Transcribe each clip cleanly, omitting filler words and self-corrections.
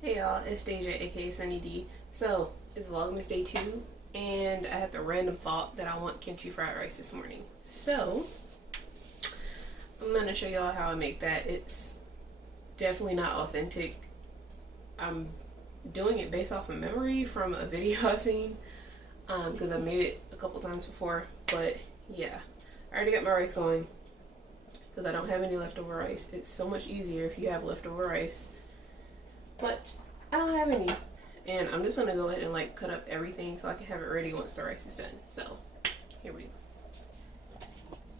Hey y'all, it's Deja aka Sunny D. So, it's Vlogmas day 2, and I had the random thought that I want kimchi fried rice this morning. So, I'm gonna show y'all how I make that. It's definitely not authentic. I'm doing it based off of memory from a video I've seen, because I've made it a couple times before. But yeah, I already got my rice going because I don't have any leftover rice. It's so much easier if you have leftover rice. But I don't have any, and I'm just gonna go ahead and like cut up everything so I can have it ready once the rice is done. So here we go.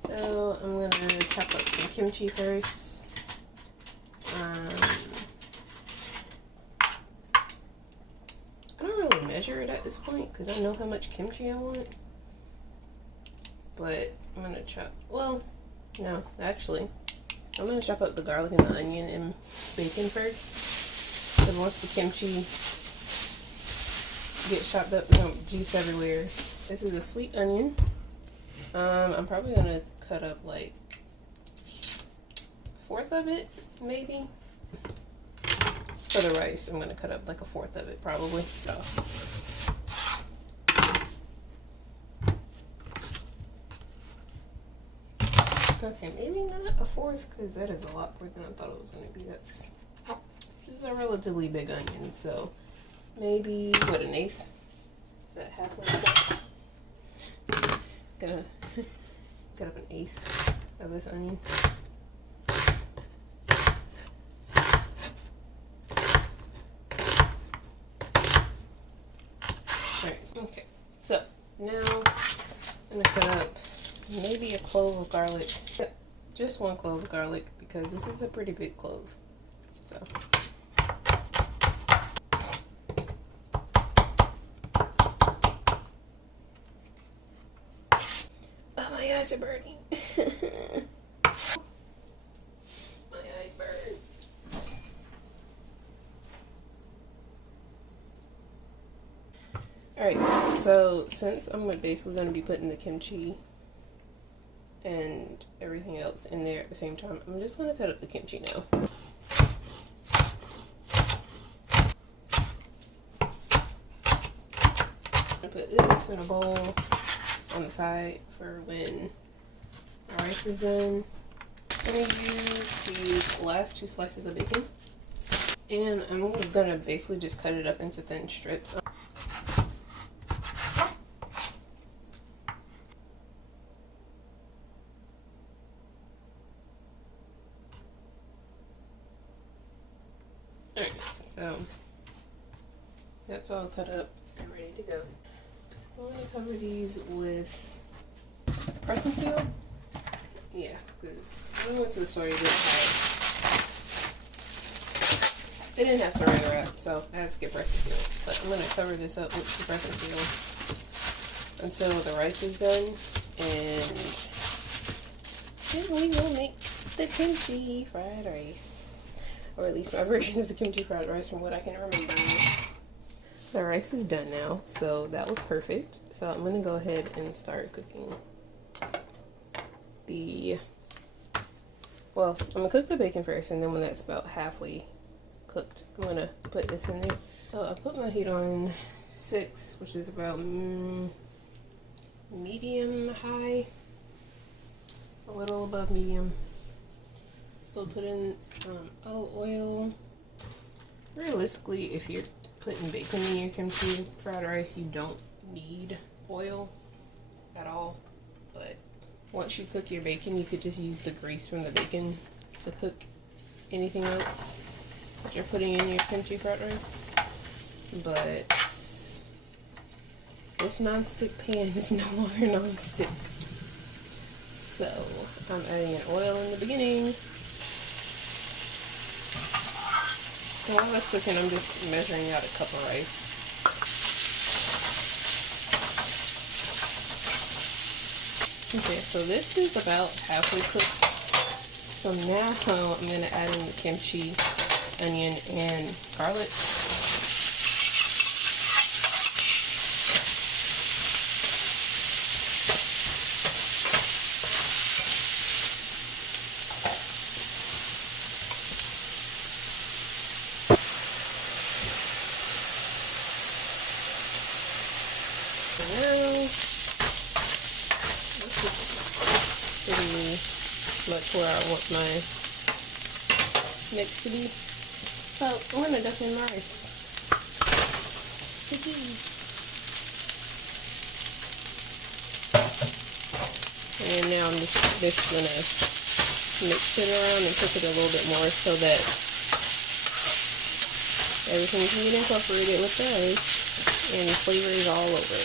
So I'm gonna chop up some kimchi first. I don't really measure it at this point because I know how much kimchi I want, but I'm gonna chop, well, no, actually I'm gonna chop up the garlic and the onion and bacon first. Because once the kimchi gets chopped up, there's gonna juice everywhere. This is a sweet onion. I'm probably gonna cut up like a fourth of it, maybe. For the rice, I'm gonna cut up like a fourth of it, probably. Okay, maybe not a fourth, because that is a lot more than I thought it was gonna be. This is a relatively big onion, so maybe, what, an eighth? Is that halfway cut? Gonna cut up an eighth of this onion. Alright, okay. So, now I'm gonna cut up maybe a clove of garlic. Yep, just one clove of garlic, because this is a pretty big clove. So. My eyes are burning. My eyes burn. Alright, so since I'm basically going to be putting the kimchi and everything else in there at the same time, I'm just going to cut up the kimchi now. I'm going to put this in a bowl on the side for when the rice is done. I'm going to use the last 2 slices of bacon, and I'm going to basically just cut it up into thin strips. Alright, so that's all cut up and ready to go. I'm going to cover these with press and seal. Yeah, because when we went to the store, they didn't have saran wrap, so I had to get press and seal. But I'm going to cover this up with the press and seal until the rice is done, and then we will make the kimchi fried rice, or at least my version of the kimchi fried rice from what I can remember. The rice is done now, so that was perfect. So I'm gonna go ahead and start cooking I'm gonna cook the bacon first, and then when that's about halfway cooked, I'm gonna put this in there. So I put my heat on 6, which is about medium high, a little above medium. So put in some olive oil. Realistically, if you're putting bacon in your kimchi fried rice, you don't need oil at all. But once you cook your bacon, you could just use the grease from the bacon to cook anything else that you're putting in your kimchi fried rice. But this non-stick pan is no longer non-stick, so I'm adding in oil in the beginning. While that's cooking, I'm just measuring out a cup of rice. Okay, so this is about halfway cooked. So now I'm going to add in the kimchi, onion, and garlic. now this is pretty much where I want my mix to be. So I'm gonna dip in my rice. And now I'm just gonna mix it around and cook it a little bit more so that everything can get incorporated with the rice and the flavor is all over.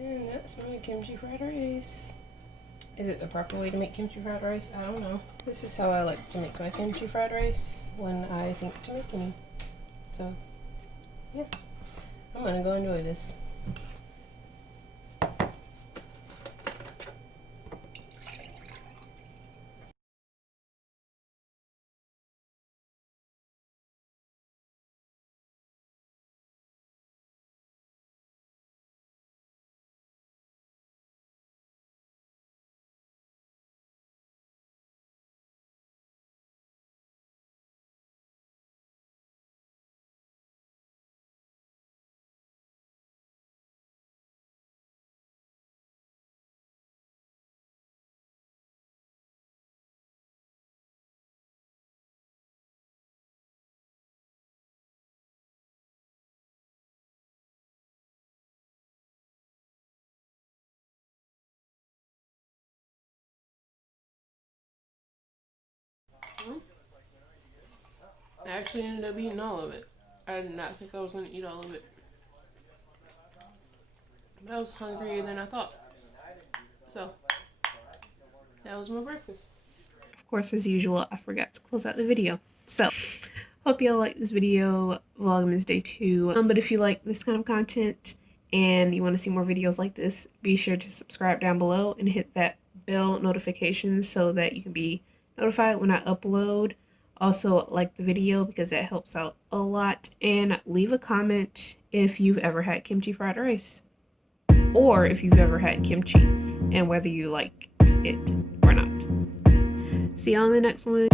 And that's my kimchi fried rice. Is it the proper way to make kimchi fried rice? I don't know. This is how I like to make my kimchi fried rice when I think to make any. So, yeah. I'm gonna go enjoy this. I actually ended up eating all of it. I did not think I was going to eat all of it. But I was hungrier than I thought. So, that was my breakfast. Of course, as usual, I forgot to close out the video. So, hope y'all like this video, Vlogmas Day 2. But if you like this kind of content and you want to see more videos like this, be sure to subscribe down below and hit that bell notification so that you can be notified when I upload. Also, like the video because that helps out a lot. And leave a comment if you've ever had kimchi fried rice. Or if you've ever had kimchi and whether you liked it or not. See you on the next one.